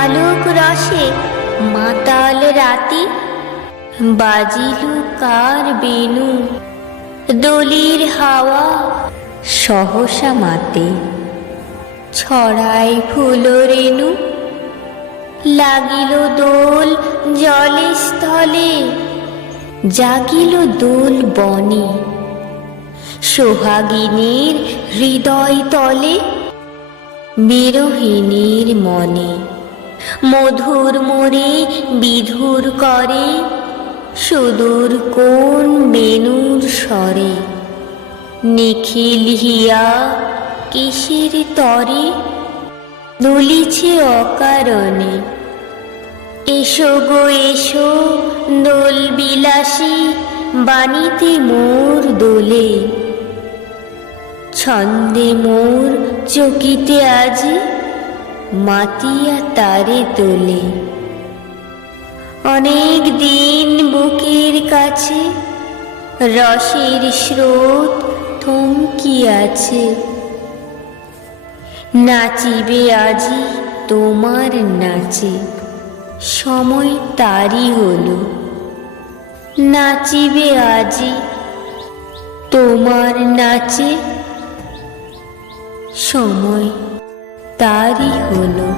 আলোক রসে মাতাল রাতে বাজিলু কার বেনু দলির হাওয়া সহসা মাতে ছড়ায় ফুল রেণু লাগিল দোল জলে স্থলে জাগিল দোল বনে সোহাগিনীর হৃদয় তলে বিরোহিনীর মনে মধুর মোরে বিধুর করে সুদূর কোন বেনুর স্বরে নিখিল হিয়া কিসের তরে দুলিছে অকারণে এসো গো এসো দোল বিলাসী বাণীতে মোর দোলে ছন্দে মোর চকিতে আজি মাতিয়া তারে তোলে অনেক দিন বুকের কাছে রসের স্রোত থমকি আছে নাচিবে আজি তোমার নাচে সময় তারই হলো নাচিবে আজি তোমার নাচে সময় তারই হলো